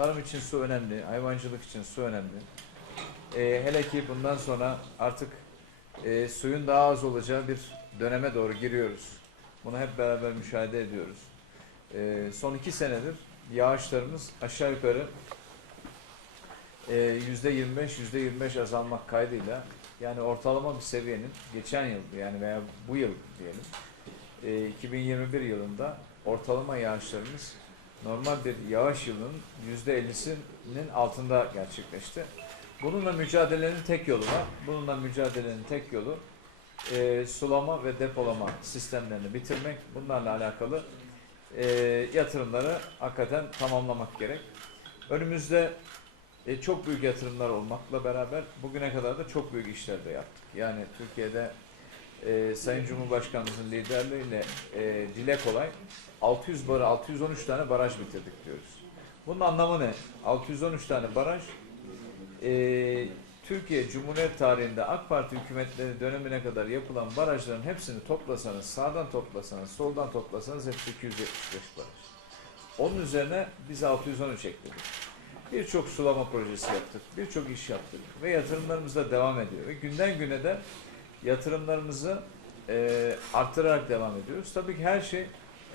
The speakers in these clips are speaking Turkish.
Tarım için su önemli, hayvancılık için su önemli. E, hele ki bundan sonra artık e, suyun daha az olacağı bir döneme doğru giriyoruz. Bunu hep beraber müşahede ediyoruz. E, son iki senedir yağışlarımız aşağı yukarı e, yüzde 25 yüzde 25 azalmak kaydıyla yani ortalama bir seviyenin geçen yıl yani veya bu yıl diyelim e, 2021 yılında ortalama yağışlarımız normal bir yağış yılının yüzde 50'sinin altında gerçekleşti. Bununla mücadelenin tek yolu var. Bununla mücadelenin tek yolu e, sulama ve depolama sistemlerini bitirmek. Bunlarla alakalı e, yatırımları hakikaten tamamlamak gerek. Önümüzde e, çok büyük yatırımlar olmakla beraber bugüne kadar da çok büyük işler de yaptık. Yani Türkiye'de e, Sayın Cumhurbaşkanımızın liderliğiyle e, dile kolay 600 baraj, 613 tane baraj bitirdik diyoruz. Bunun anlamı ne? 613 tane baraj e, Türkiye Cumhuriyet tarihinde AK Parti hükümetleri dönemine kadar yapılan barajların hepsini toplasanız, sağdan toplasanız, soldan toplasanız hepsi 275 baraj. Onun üzerine biz 613 ekledik. Birçok sulama projesi yaptık, birçok iş yaptık ve yatırımlarımız da devam ediyor. Ve günden güne de yatırımlarımızı e, arttırarak devam ediyoruz. Tabii ki her şey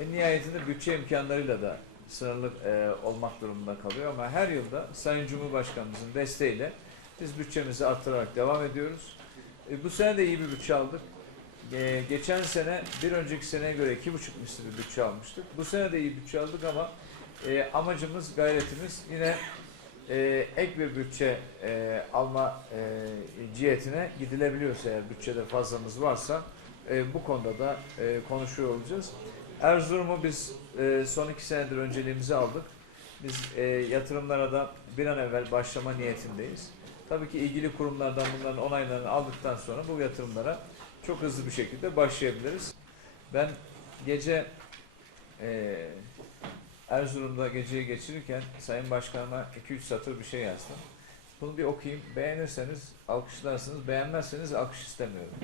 en nihayetinde bütçe imkanlarıyla da sınırlı e, olmak durumunda kalıyor ama her yılda Sayın Cumhurbaşkanımızın desteğiyle biz bütçemizi arttırarak devam ediyoruz. E, bu sene de iyi bir bütçe aldık. E, geçen sene bir önceki seneye göre iki buçuk misli bir bütçe almıştık. Bu sene de iyi bütçe aldık ama e, amacımız, gayretimiz yine e, ek bir bütçe e, alma e, cihetine gidilebiliyorsa eğer bütçede fazlamız varsa e, bu konuda da e, konuşuyor olacağız. Erzurum'u biz e, son iki senedir önceliğimizi aldık. Biz e, yatırımlara da bir an evvel başlama niyetindeyiz. Tabii ki ilgili kurumlardan bunların onaylarını aldıktan sonra bu yatırımlara çok hızlı bir şekilde başlayabiliriz. Ben gece e, Erzurum'da geceyi geçirirken Sayın Başkanıma 2-3 satır bir şey yazdım. Bunu bir okuyayım. Beğenirseniz alkışlarsınız, beğenmezseniz alkış istemiyorum.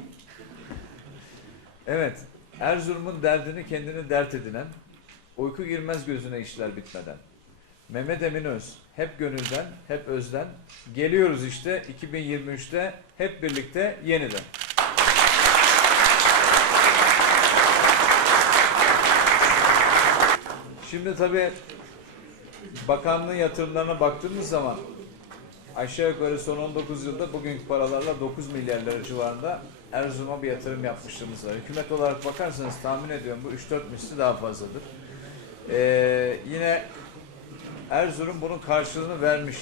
Evet, Erzurum'un derdini kendini dert edinen, uyku girmez gözüne işler bitmeden. Mehmet Emin Öz, hep gönülden, hep özden. Geliyoruz işte 2023'te hep birlikte yeniden. Şimdi tabii bakanlığın yatırımlarına baktığımız zaman aşağı yukarı son 19 yılda bugünkü paralarla 9 milyar lira civarında Erzurum'a bir yatırım yapmışlığımız var. Hükümet olarak bakarsanız tahmin ediyorum bu 3-4 misli daha fazladır. Ee, yine Erzurum bunun karşılığını vermiş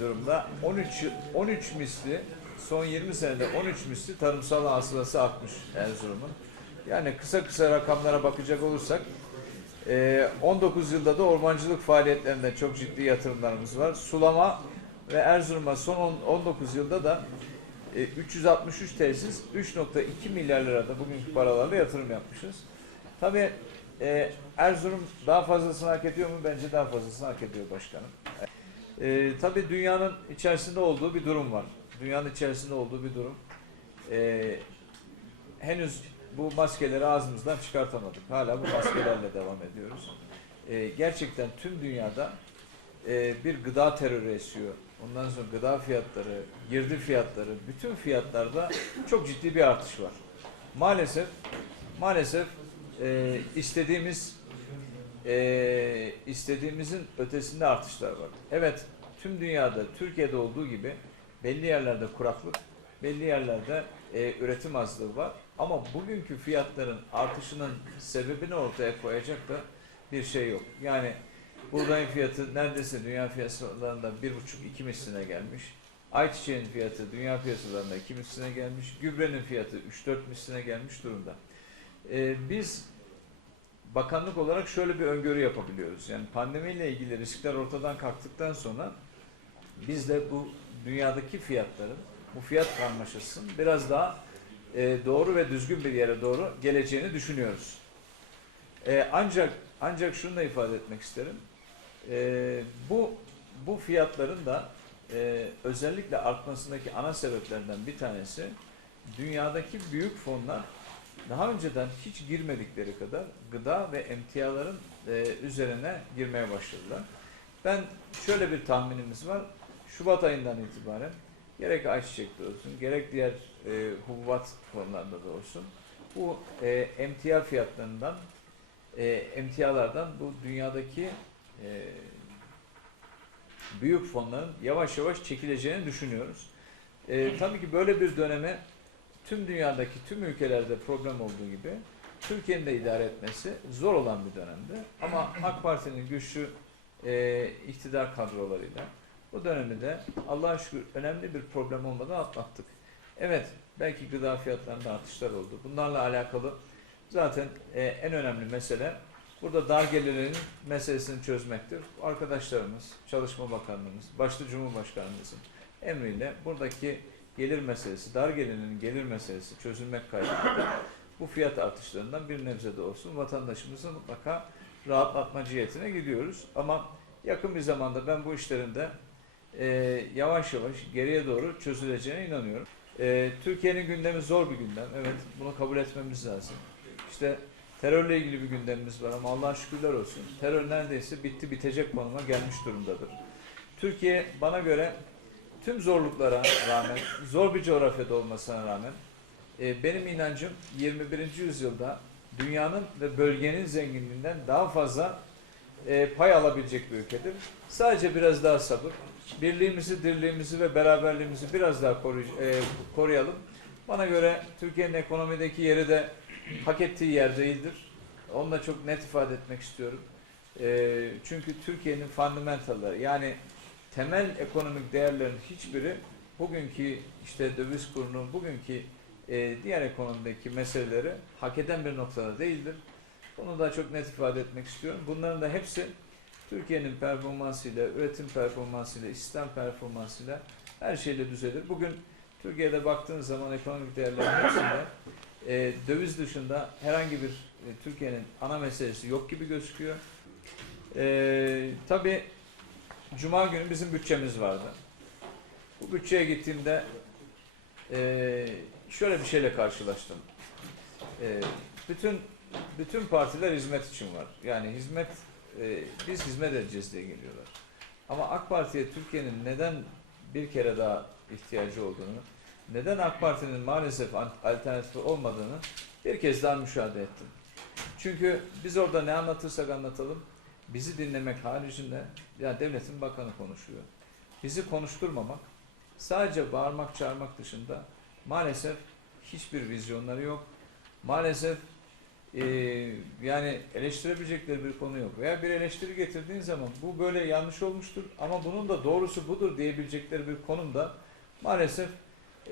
durumda. 13 13 misli son 20 senede 13 misli tarımsal hasılası artmış Erzurum'un. Yani kısa kısa rakamlara bakacak olursak 19 yılda da ormancılık faaliyetlerinde çok ciddi yatırımlarımız var. Sulama ve Erzurum'a son on- 19 yılda da e, 363 tesis 3.2 milyar lirada bugünkü paralarla yatırım yapmışız. Tabii e, Erzurum daha fazlasını hak ediyor mu? Bence daha fazlasını hak ediyor başkanım. E, tabii dünyanın içerisinde olduğu bir durum var. Dünyanın içerisinde olduğu bir durum. E, henüz bu maskeleri ağzımızdan çıkartamadık. Hala bu maskelerle devam ediyoruz. Ee, gerçekten tüm dünyada e, bir gıda terörü esiyor. Ondan sonra gıda fiyatları, girdi fiyatları, bütün fiyatlarda çok ciddi bir artış var. Maalesef, maalesef e, istediğimiz e, istediğimizin ötesinde artışlar var. Evet, tüm dünyada, Türkiye'de olduğu gibi belli yerlerde kuraklık, belli yerlerde e, üretim azlığı var. Ama bugünkü fiyatların artışının sebebini ortaya koyacak da bir şey yok. Yani buğdayın fiyatı neredeyse dünya piyasalarında bir buçuk iki misline gelmiş. Ayçiçeğin fiyatı dünya piyasalarında iki misline gelmiş. Gübrenin fiyatı 3-4 misline gelmiş durumda. Ee, biz bakanlık olarak şöyle bir öngörü yapabiliyoruz. Yani pandemiyle ilgili riskler ortadan kalktıktan sonra biz de bu dünyadaki fiyatların, bu fiyat karmaşasının biraz daha e, doğru ve düzgün bir yere doğru geleceğini düşünüyoruz. E, ancak ancak şunu da ifade etmek isterim. E, bu bu fiyatların da e, özellikle artmasındaki ana sebeplerinden bir tanesi dünyadaki büyük fonlar daha önceden hiç girmedikleri kadar gıda ve emtiaların e, üzerine girmeye başladılar. Ben şöyle bir tahminimiz var. Şubat ayından itibaren gerek ayçiçekte olsun, gerek diğer e, hububat konularında da olsun bu e, emtia fiyatlarından, e, emtialardan bu dünyadaki e, büyük fonların yavaş yavaş çekileceğini düşünüyoruz. E, tabii ki böyle bir döneme tüm dünyadaki tüm ülkelerde problem olduğu gibi Türkiye'nin de idare etmesi zor olan bir dönemdi. Ama AK Parti'nin güçlü e, iktidar kadrolarıyla bu dönemi de Allah'a şükür önemli bir problem olmadan atlattık. Evet belki gıda fiyatlarında artışlar oldu. Bunlarla alakalı zaten e, en önemli mesele burada dar gelirlerin meselesini çözmektir. Arkadaşlarımız, Çalışma Bakanlığımız, başta Cumhurbaşkanımızın emriyle buradaki gelir meselesi, dar gelirlerin gelir meselesi çözülmek kaydıyla bu fiyat artışlarından bir nebze de olsun vatandaşımızı mutlaka rahatlatma cihetine gidiyoruz. Ama yakın bir zamanda ben bu işlerin de e, yavaş yavaş geriye doğru çözüleceğine inanıyorum. E, Türkiye'nin gündemi zor bir gündem. Evet bunu kabul etmemiz lazım. İşte terörle ilgili bir gündemimiz var ama Allah'a şükürler olsun. Terör neredeyse bitti bitecek konuma gelmiş durumdadır. Türkiye bana göre tüm zorluklara rağmen, zor bir coğrafyada olmasına rağmen e, benim inancım 21. yüzyılda dünyanın ve bölgenin zenginliğinden daha fazla e, pay alabilecek bir ülkedir. Sadece biraz daha sabır, birliğimizi, dirliğimizi ve beraberliğimizi biraz daha e, koruyalım. Bana göre Türkiye'nin ekonomideki yeri de hak ettiği yer değildir. Onu da çok net ifade etmek istiyorum. E, çünkü Türkiye'nin fundamentalları yani temel ekonomik değerlerin hiçbiri bugünkü işte döviz kurunun, bugünkü e, diğer ekonomideki meseleleri hak eden bir noktada değildir. Bunu da çok net ifade etmek istiyorum. Bunların da hepsi Türkiye'nin performansıyla, üretim performansıyla, istihdam performansıyla her şeyle düzelir. Bugün Türkiye'de baktığınız zaman ekonomik değerlerin hepsinde e, döviz dışında herhangi bir e, Türkiye'nin ana meselesi yok gibi gözüküyor. E, tabii Cuma günü bizim bütçemiz vardı. Bu bütçeye gittiğimde e, şöyle bir şeyle karşılaştım. E, bütün bütün partiler hizmet için var. Yani hizmet e, biz hizmet edeceğiz diye geliyorlar. Ama AK Parti'ye Türkiye'nin neden bir kere daha ihtiyacı olduğunu, neden AK Parti'nin maalesef alternatifi olmadığını bir kez daha müşahede ettim. Çünkü biz orada ne anlatırsak anlatalım, bizi dinlemek haricinde, yani devletin bakanı konuşuyor. Bizi konuşturmamak, sadece bağırmak çağırmak dışında maalesef hiçbir vizyonları yok. Maalesef e, yani eleştirebilecekleri bir konu yok. Veya bir eleştiri getirdiğin zaman bu böyle yanlış olmuştur ama bunun da doğrusu budur diyebilecekleri bir konumda maalesef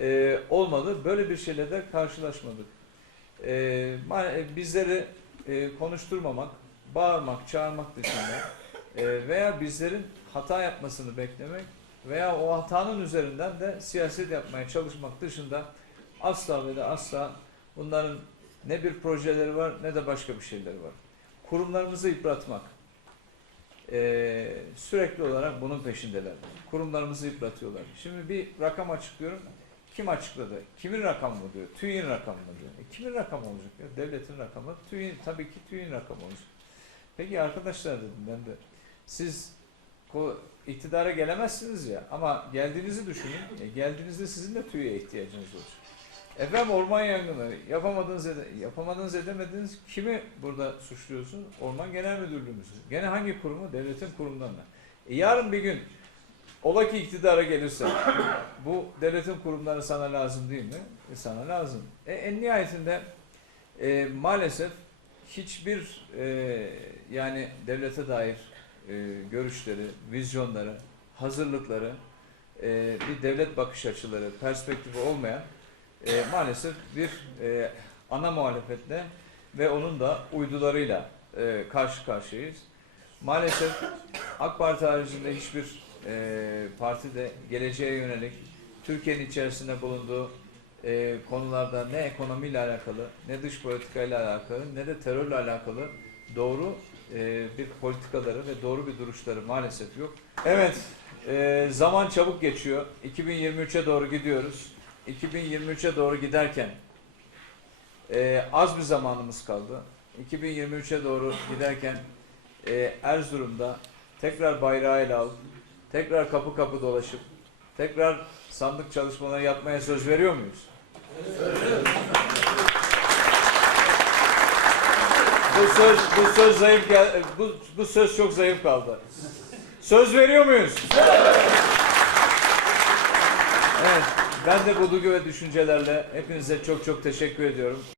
e, olmadı. Böyle bir şeyle de karşılaşmadık. E, e, bizleri e, konuşturmamak, bağırmak, çağırmak dışında e, veya bizlerin hata yapmasını beklemek veya o hatanın üzerinden de siyaset yapmaya çalışmak dışında asla ve de asla bunların ne bir projeleri var ne de başka bir şeyleri var. Kurumlarımızı yıpratmak. Ee, sürekli olarak bunun peşindeler. Kurumlarımızı yıpratıyorlar. Şimdi bir rakam açıklıyorum. Kim açıkladı? Kimin rakamı mı diyor? TÜİ'nin rakamı mı diyor? E, kimin rakamı olacak? Ya? Devletin rakamı. TÜİ, tabii ki TÜİ'nin rakamı olacak. Peki arkadaşlar dedim ben de. Siz iktidara gelemezsiniz ya ama geldiğinizi düşünün. E, geldiğinizde sizin de TÜİ'ye ihtiyacınız olacak. Efendim orman yangını yapamadınız ede, yapamadınız edemediniz kimi burada suçluyorsun? Orman Genel Müdürlüğümüzü. Gene hangi kurumu? Devletin kurumlarına. E yarın bir gün ola ki iktidara gelirse bu devletin kurumları sana lazım değil mi? E sana lazım. E, en nihayetinde e, maalesef hiçbir e, yani devlete dair e, görüşleri, vizyonları, hazırlıkları, e, bir devlet bakış açıları, perspektifi olmayan e, maalesef bir e, ana muhalefetle ve onun da uydularıyla e, karşı karşıyayız. Maalesef AK Parti haricinde hiçbir e, parti de geleceğe yönelik Türkiye'nin içerisinde bulunduğu e, konularda ne ekonomiyle alakalı, ne dış politikayla alakalı, ne de terörle alakalı doğru e, bir politikaları ve doğru bir duruşları maalesef yok. Evet, e, zaman çabuk geçiyor. 2023'e doğru gidiyoruz. 2023'e doğru giderken e, az bir zamanımız kaldı. 2023'e doğru giderken e, Erzurum'da tekrar bayrağı ele alıp, tekrar kapı kapı dolaşıp, tekrar sandık çalışmaları yapmaya söz veriyor muyuz? Bu söz, bu söz zayıf bu, bu söz çok zayıf kaldı. Söz veriyor muyuz? Evet, ben de bu duygu ve düşüncelerle hepinize çok çok teşekkür ediyorum.